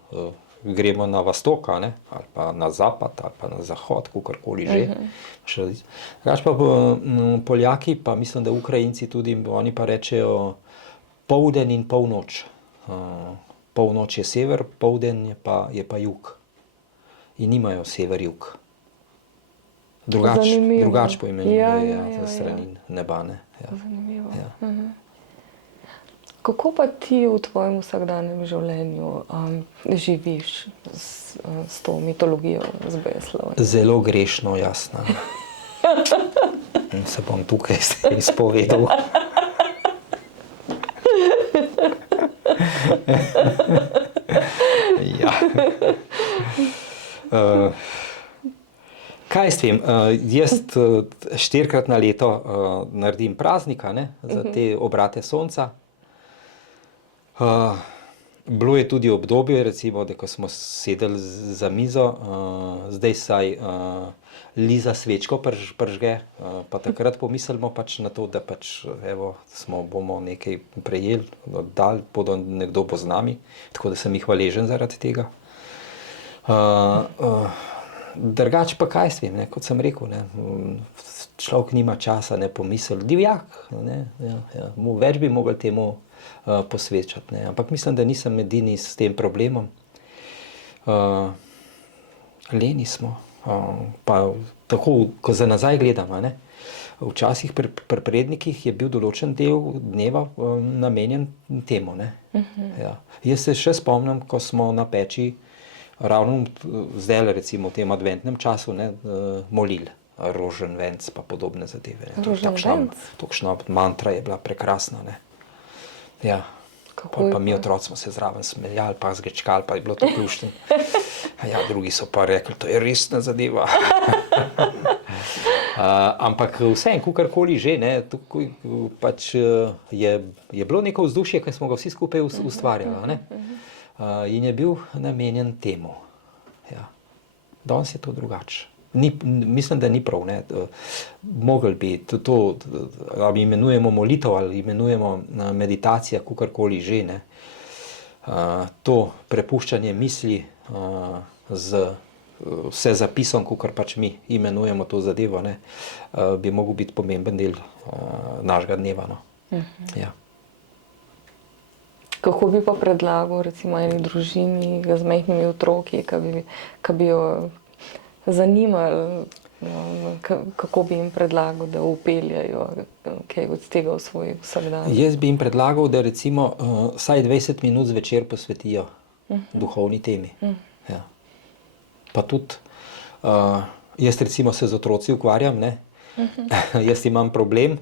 gremo na vastok, ali pa na zapad, ali pa na zahod, kakorkoli že. Drugače pa Poljaki, pa mislim, da Ukrajinci tudi, oni pa rečejo polden in polnoč. Polnoč je sever, polden je pa jug. In nimajo sever-jug. Drugač poimenujejo za strani neba. Zanimivo. Ja. Kako pa ti v tvojem vsakdanjem življenju živiš s to mitologijo, z bojevslovjem? Zelo grešno, jasno. In se bom tukaj izpovedal. Ja. Kaj s tem? Jaz 4-krat na leto naredim praznika, za te obrate sonca. Bilo je tudi obdobje, recimo, da ko smo sedeli za mizo, zdaj saj Liza svečko pržge, pa takrat pomislimo pač na to, da pač evo, bomo nekaj prejeli, dali, nekdo bo z nami, tako da sem jih hvaležen zaradi tega. Drugače pa kaj s tem, kot sem rekel, človek nima časa, pomisli, divjak, več bi mogli temu posvečati, ampak mislim, da nisem edini s tem problemom. Leni smo, pa tako, ko za nazaj gledam, včasih pri prednikih je bil določen del dneva namenjen temu. Ja. Jaz se še spomnim, ko smo na peči ravno zdaj, recimo v tem adventnem času, molili roženvenc pa podobne zadeve. Takšna mantra je bila prekrasna. Ja. Pa mi otroci smo se zraven smejali, pa zgrečkali, pa je bilo to luštno. Ja, drugi so pa rekli, to je resna zadeva. Ampak vseeno, kakorkoli že, pač je bilo neko vzdušje, ki smo ga vsi skupaj ustvarjali. In je bil namenjen temu. Ja. Danes je to drugače. Mislim, da ni prav. Mogli bi to, ali imenujemo molitev, ali imenujemo meditacija, kakorkoli že. To prepuščanje misli z vse zapisom, kakor pač mi imenujemo to zadevo, bi mogel biti pomemben del našega dneva. Ja. Kako bi pa predlagal recimo eni družini z majhnimi otroki, ki bi jo zanimali, kako bi jim predlagal, da upeljajo kaj od tega v svoj vsakdan? Jaz bi jim predlagal, da recimo vsaj 20 minut zvečer posvetijo duhovni temi. Ja. Pa tudi, jaz recimo se z otroci ukvarjam, jaz imam problem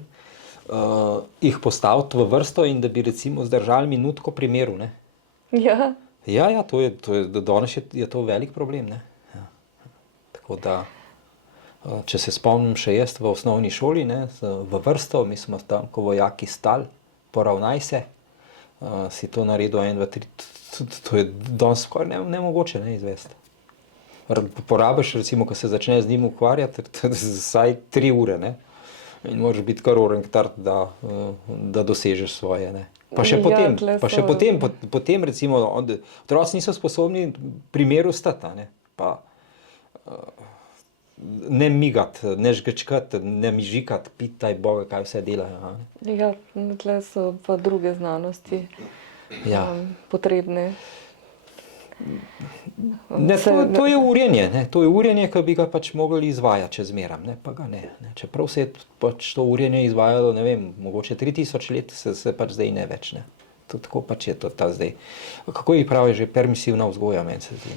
jih postaviti v vrsto in da bi recimo zdržali minutko pri miru. Ja. Ja, danes je to velik problem. Tako da, če se spomnim še jaz v osnovni šoli, v vrsto, mi smo tam, ko vojaki stali, poravnaj se, si to naredil 1, 2, 3, to je danes skoraj nemogoče izvesti. Porabiš, recimo, ko se začne z njim ukvarjati, vsaj 3 ure, in moraš biti kar orientar, da dosežeš svoje. Pa še potem, recimo, otroci niso sposobni pri miru stati, pa ne migati, ne žgečkati, ne mižikati, pitaj Boga, kaj vse delajo. Ja, tle so pa druge znanosti potrebne. To je urjenje, ki bi ga pač mogli izvajati čez meram, pa ga ne. Čeprav se je pač to urjenje izvajalo, mogoče 3000 let, se pač zdaj ne več. Tako pač je to ta zdaj. Kako ji pravi že permisivna vzgoja, meni se zdi.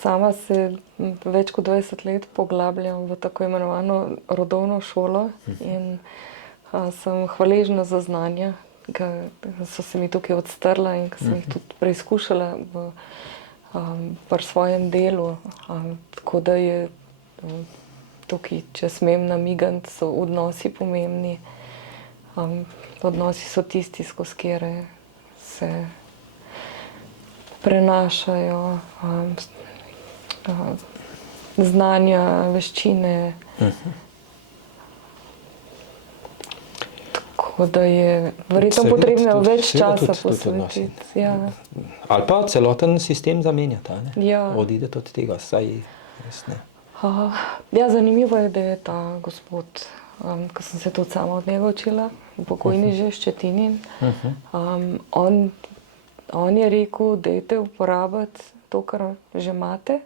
Sama se več kot 20 let poglabljam v tako imenovano rodovno šolo in sem hvaležna za znanja, ki so se mi tukaj odstrla in ki sem jih tudi preizkušala pri svojem delu. Tako da je tukaj, če smem namigant, so odnosi pomembni. Odnosi so tisti, skozi katere se prenašajo znanja, veščine. Tako da je verjetno potrebno več časa posvetiti. Ja. Ali pa celoten sistem zamenjati, ne? Ja. Odideti od tega, saj res ne. Ja, zanimivo je, da je ta gospod, ko sem se tudi sama od njega učila, pokojni že Ščetinin, on je rekel, dajte uporabiti to, kar že imate,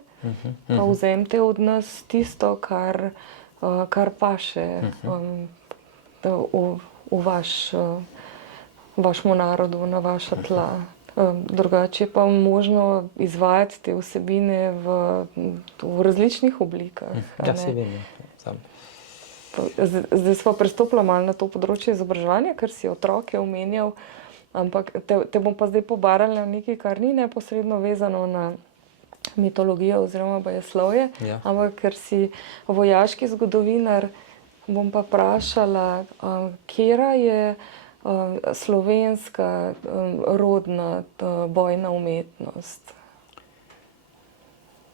pa vzemite od nas tisto, kar paše v vašemu narodu, na vaša tla. Drugače pa možno izvajati te vsebine v različnih oblikah. Ja, se vem. Zdaj smo prestopili malo na to področje izobraževanja, ker si otroke omenjal, ampak te bom pa zdaj pobarala nekaj, kar ni neposredno vezano na mitologijo oziroma bajeslovje, ampak ker si vojaški zgodovinar, bom pa vprašala, katera je slovenska rodna bojna umetnost?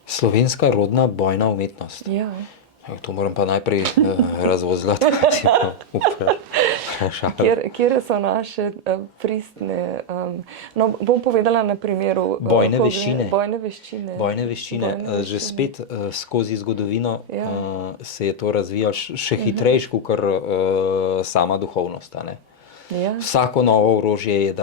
Slovenska rodna bojna umetnost? Ja. To moram pa najprej razvozljati. Kjer so naše pristne... No, bom povedala na primeru... Bojne veščine. Bojne veščine. Že spet skozi zgodovino se je to razvijalo še hitrejš, kot sama duhovnost. Ja. Vsako novo orožje je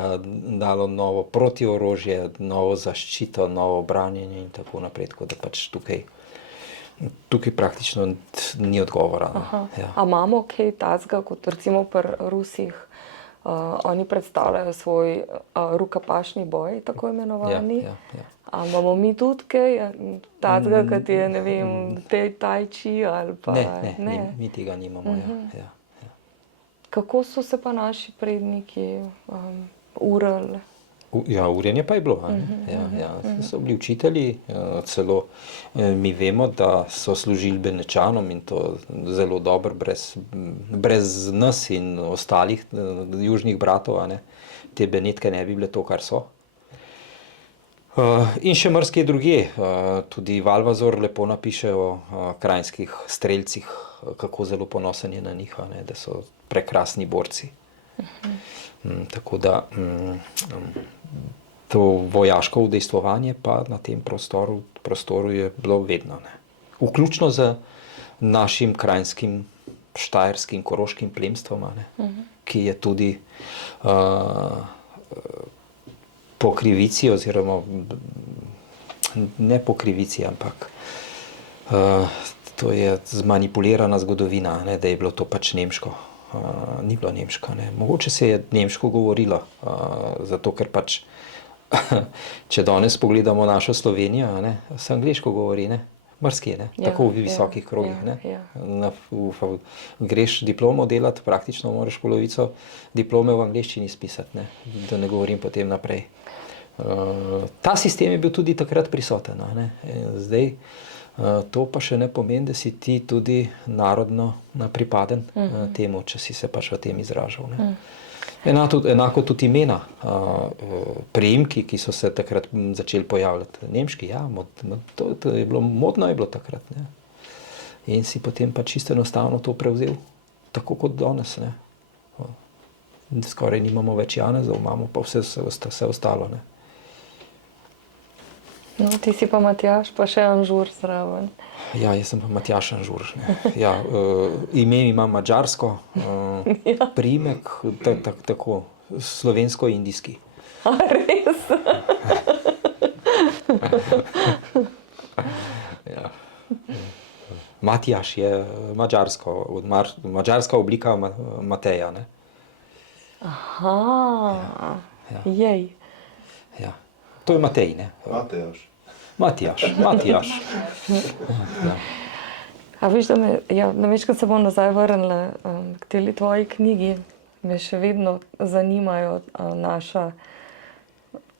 dalo novo protiorožje, novo zaščito, novo branjenje in tako naprej. Tako da pač tukaj praktično ni odgovora. Ja. A imamo kaj takega, kot recimo pri Rusih, oni predstavljajo svoj rukapašni boj, tako imenovani. Ja. A imamo mi tudi kaj takega, kot je, ne vem, tai chi ali pa... Ne, mi tega nimamo. Ja. Kako so se pa naši predniki urali? Ja, urjenje pa je bilo. So bili učitelji, celo mi vemo, da so služili Benečanom in to zelo dobro, brez nas in ostalih južnih bratov, te Benetke ne bi bile to, kar so. In še marsikje drugje, tudi Valvazor lepo napiše o krajinskih strelcih, kako zelo ponosen je na njih, da so prekrasni borci. Tako da to vojaško udejstvovanje pa na tem prostoru je bilo vedno. Vključno z našim krajinskim, štajerskim, koroškim plemstvom, ki je tudi po krivici oziroma ne po krivici, ampak to je zmanipulirana zgodovina, da je bilo to pač nemško. Ni bilo nemško. Mogoče se je nemško govorilo, zato ker pač, če danes pogledamo našo Slovenijo, se angleško govori, marsikje, tako v visokih krogih. Greš diplomo delati, praktično moraš polovico diplome v angleščini spisati, da ne govorim potem naprej. Ta sistem je bil tudi takrat prisoten. Zdaj, to pa še ne pomeni, da si ti tudi narodno pripaden temu, če si se pač v tem izražal. Enako tudi imena, priimki, ki so se takrat začeli pojavljati. Nemški, ja, to je bilo modno, je bilo takrat. In si potem pač čisto enostavno to prevzel, tako kot danes. Skoraj nimamo več Janezov, imamo pa vse ostalo. No, ti si pa Matjaž, pa še Anžur zraven. Ja, jaz sem pa Matjaž Anžur. Ja, ime imam madžarsko, priimek tako, slovensko-indijski. A res? Ja. Matjaž je madžarska oblika Mateja. Aha, jej. Ja. To je Matej, Matejaš. Matjaž. Ja. A veš, da večkrat se bom nazaj vrnila k tej tvoji knjigi, me še vedno zanimajo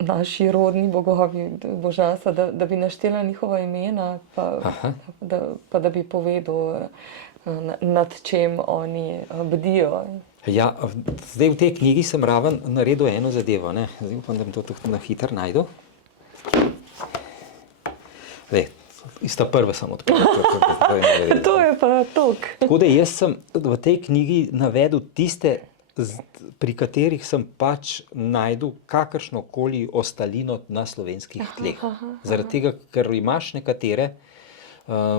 naši rodni bogovi, božanstva, da bi naštela njihova imena, pa da bi povedal, nad čem oni bdijo. Ja, zdaj v tej knjigi sem raven naredil eno zadevo, ne? Zdaj upam, da bom to tako na hitro najdel. Zdaj, ista prva sem odprl. To je pa tok. Tako da jaz sem v tej knjigi navedel tiste, pri katerih sem pač najdel kakršnokoli ostalino na slovenskih tleh. Zaradi tega, ker imaš nekatere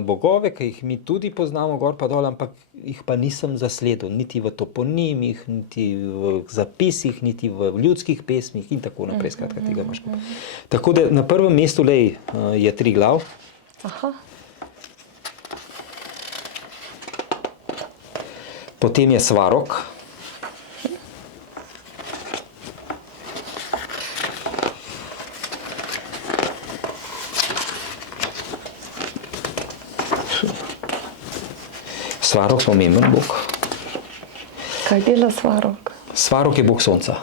bogove, ki jih mi tudi poznamo gor pa dol, ampak jih pa nisem zasledil, niti v toponimih, niti v zapisih, niti v ljudskih pesmih in tako naprej, skratka tega imaš. Tako da na prvem mestu je Triglav. Potem je Svarog. Svarog pomemben bog. Kaj dela Svarog? Svarog je bog sonca.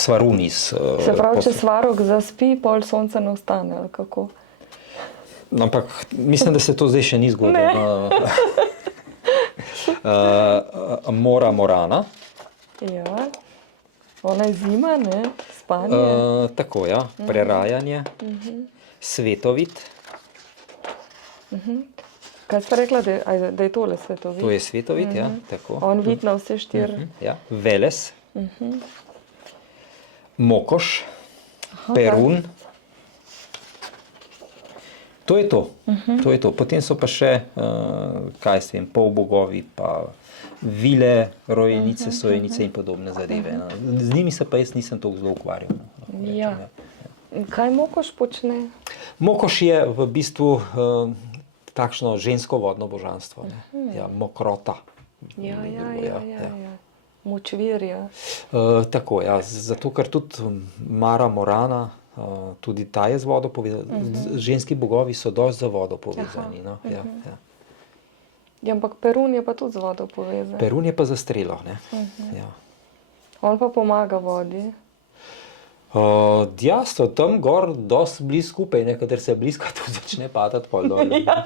Svarunis. Se pravi, če Svarog zaspi, pol sonca ne ostane, ali kako? Ampak mislim, da se to zdaj še ni zgodilo. Mora Morana. Ja. Ona je zima, ne? Spanje. Tako, ja. Prerajanje. Svetovit. Kaj ste rekla, da je tole svetovit? To je svetovit, ja. Tako. On vid na vse štiri. Ja. Veles. Mokoš. Perun. To je to. To je to. Potem so pa še, kaj s tem, polbogovi, pa vile, rojenice, sojenice in podobne zadeve. Z njimi se pa jaz nisem toliko zelo ukvarjal. Ja. Kaj Mokoš počne? Mokoš je v bistvu takšno žensko vodno božanstvo. Ja, mokrota. Ja. Močvirja. Tako, ja. Zato, ker tudi Mara Morana, tudi ta je z vodo povezana. Ženski bogovi so dosti za vodo povezani. No? Ja. Ja, ampak Perun je pa tudi z vodo povezan. Perun je pa za strelo. Ne? Ja. On pa pomaga vodi. Ja, so tam gor dosti blizu skupaj, kadar se bliska, to začne padati pol dol. Ja.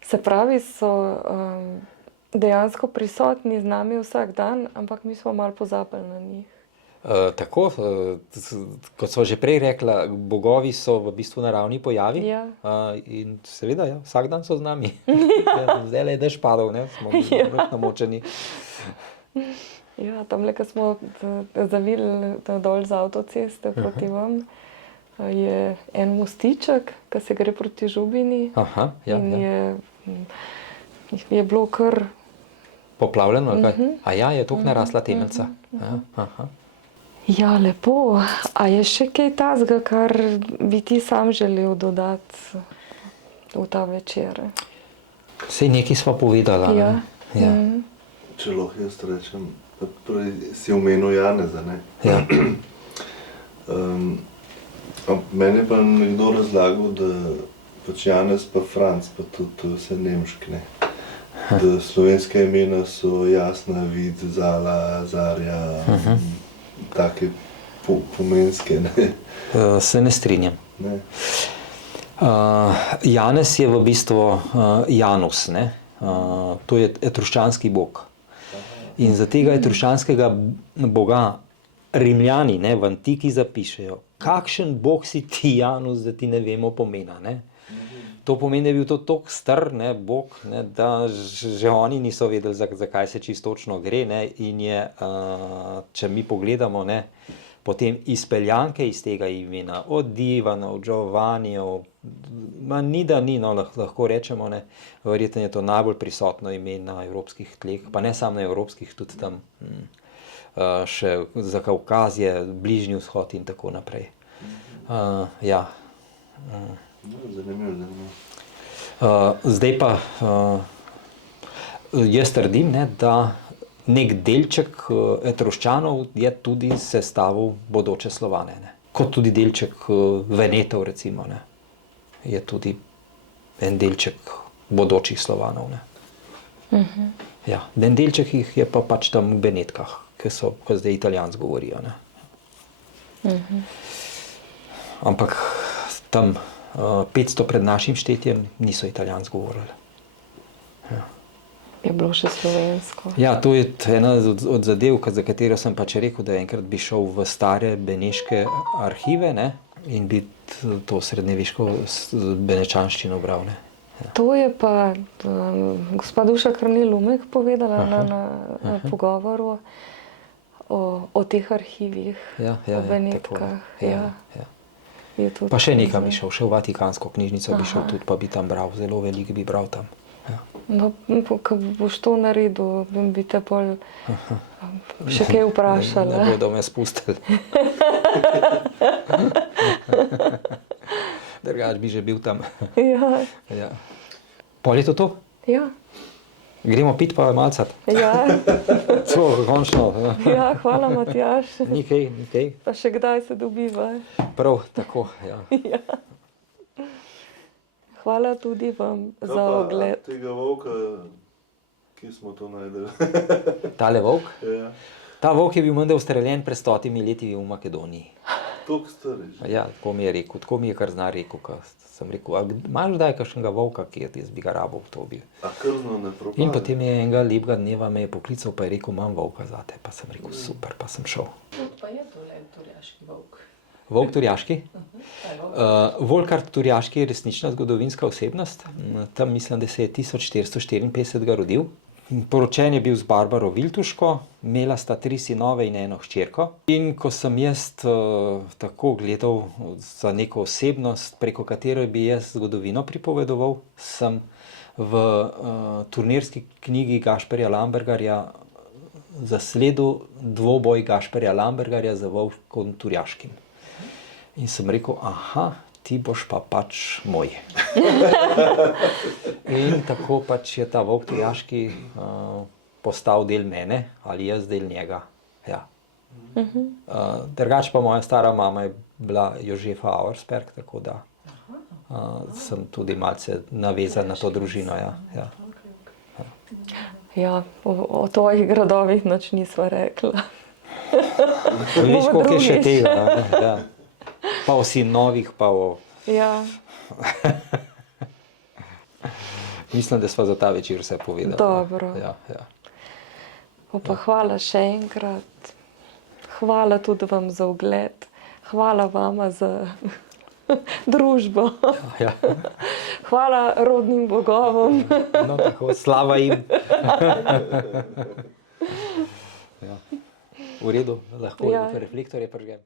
Se pravi, so dejansko prisotni z nami vsak dan, ampak mi smo malo pozabili na njih. Tako, kot smo že prej rekla, bogovi so v bistvu naravni pojavi. Ja. In seveda, ja, vsak dan so z nami. Zdaj je dež padal, ne? Smo namočeni. Ja, tamle, ko smo zavili dol z avtoceste proti vam, je en mostiček, ki se gre proti Žubini. Je bilo kar poplavljeno, ali kaj? A ja, je toliko narasla temeljca. Ja, lepo. A je še kaj tazga, kar bi ti sam želel dodati v ta večer? Sej nekaj sva povedala. Ja. Če lahko jaz rečem, prej si omenil Janeza, ne? Ja. Meni je pa nekdo razlagal, da pač Janez pa Franc, pa tudi vse nemški, ne? Da slovenske imena so Jasna, Vid, Zala, Zarja, take pomenske, ne? Se ne strinjam. Ne. Janez je v bistvu Janus, ne? To je etruščanski bog. In za tega etruščanskega boga Rimljani, ne, v antiki zapišejo, kakšen bog si ti, Janus, da ti ne vemo pomena, ne? To pomeni, da je bil to toliko star, ne, bog, ne, da že oni niso vedeli, za kaj se čistočno gre, ne, in je, če mi pogledamo, ne, potem izpeljanke iz tega imena, od Ivanov, Giovannijev, ni da ni, no, lahko rečemo, ne, verjetno je to najbolj prisotno ime na evropskih tleh, pa ne samo na evropskih, tudi tam še za Kavkazje, Bližnji vzhod in tako naprej. Ja. Zanimivo. Zdaj pa jaz trdim, ne, da nek delček Etruščanov je tudi sestavil bodoče Slovane. Ne. Kot tudi delček Venetov, recimo, ne. Je tudi en delček bodočih Slovanov. Ne. Ja, en delček jih je pa pač tam v Benetkah, ki zdaj italijansko govorijo. Ne. Ampak tam 500 pred našim štetjem niso italijansko govorili. Ja. Je bilo še slovensko. Ja, to je ena od zadev, za katero sem pač rekel, da enkrat bi šel v stare beneške arhive, ne, in bi to srednjeveško benečanščino bral. Ne. Ja. To je pa gospa Duša Krnil-Umek povedala na pogovoru o teh arhivih, o Benetkah. Pa še nekam bi šel, še v Vatikansko knjižnico bi šel tudi, pa bi tam bral, zelo veliko bi bral tam. Ja. No, ko boš to naredil, bi te bolj še kaj vprašala. Ne bodo me spustili. Drugač bi že bil tam. Ja. Pol je to? Ja. Gremo pit pa malcat? Ja. Končno. Ja, hvala, Matjaž. Nikaj. Pa še kdaj se dobiva. Prav, tako, ja. Ja. Hvala tudi vam za ogled. Tega volka, ki smo to najdeli. Tale volk? Ja. Ta volk je bil menda ustreljen pred 100 leti v Makedoniji. Toliko stariš. Ja, tako mi je rekel, tako mi je kar zna rekel, ko sem rekel, a imaš daj kakšnega volka, ki jaz bi ga rabil v to bil. A krzno ne propade? In potem je enega lepega dneva me je poklical, pa je rekel, imam volka zate, pa sem rekel, super, pa sem šel. Pa je tole turjaški volk. Volk turjaški? Volkar turjaški je resnična zgodovinska osebnost. Tam mislim, da se je 1454 rodil. Poročen je bil z Barbaro Viltuško, imela sta 3 sinove in 1 hčerko. In ko sem jaz tako gledal za neko osebnost, preko katere bi jaz zgodovino pripovedoval, sem v turnirski knjigi Gašperja Lambergarja zasledil dvoboj Gašperja Lambergarja z volkom turjaškim. In sem rekel, aha, ti boš pa pač moj. In tako pač je ta volk turjaški postal del mene, ali jaz del njega. Ja. Drugač pa moja stara mama je bila Jožefa Auersperg, tako da sem tudi malce navezan na to družino. Ja. Ja, o tvojih gradovih nič nisva rekla. Viš, koliko je še tega. Ja. Pa o sinovih, pa o... Ja. Mislim, da sva za ta večer vse povedala. Dobro. Ja. Pa hvala še enkrat. Hvala tudi vam za ogled. Hvala vama za družbo. Ja. Hvala rodnim bogovom. No, tako, slava jim. Ja. V redu, lahko reflektorje prižgem.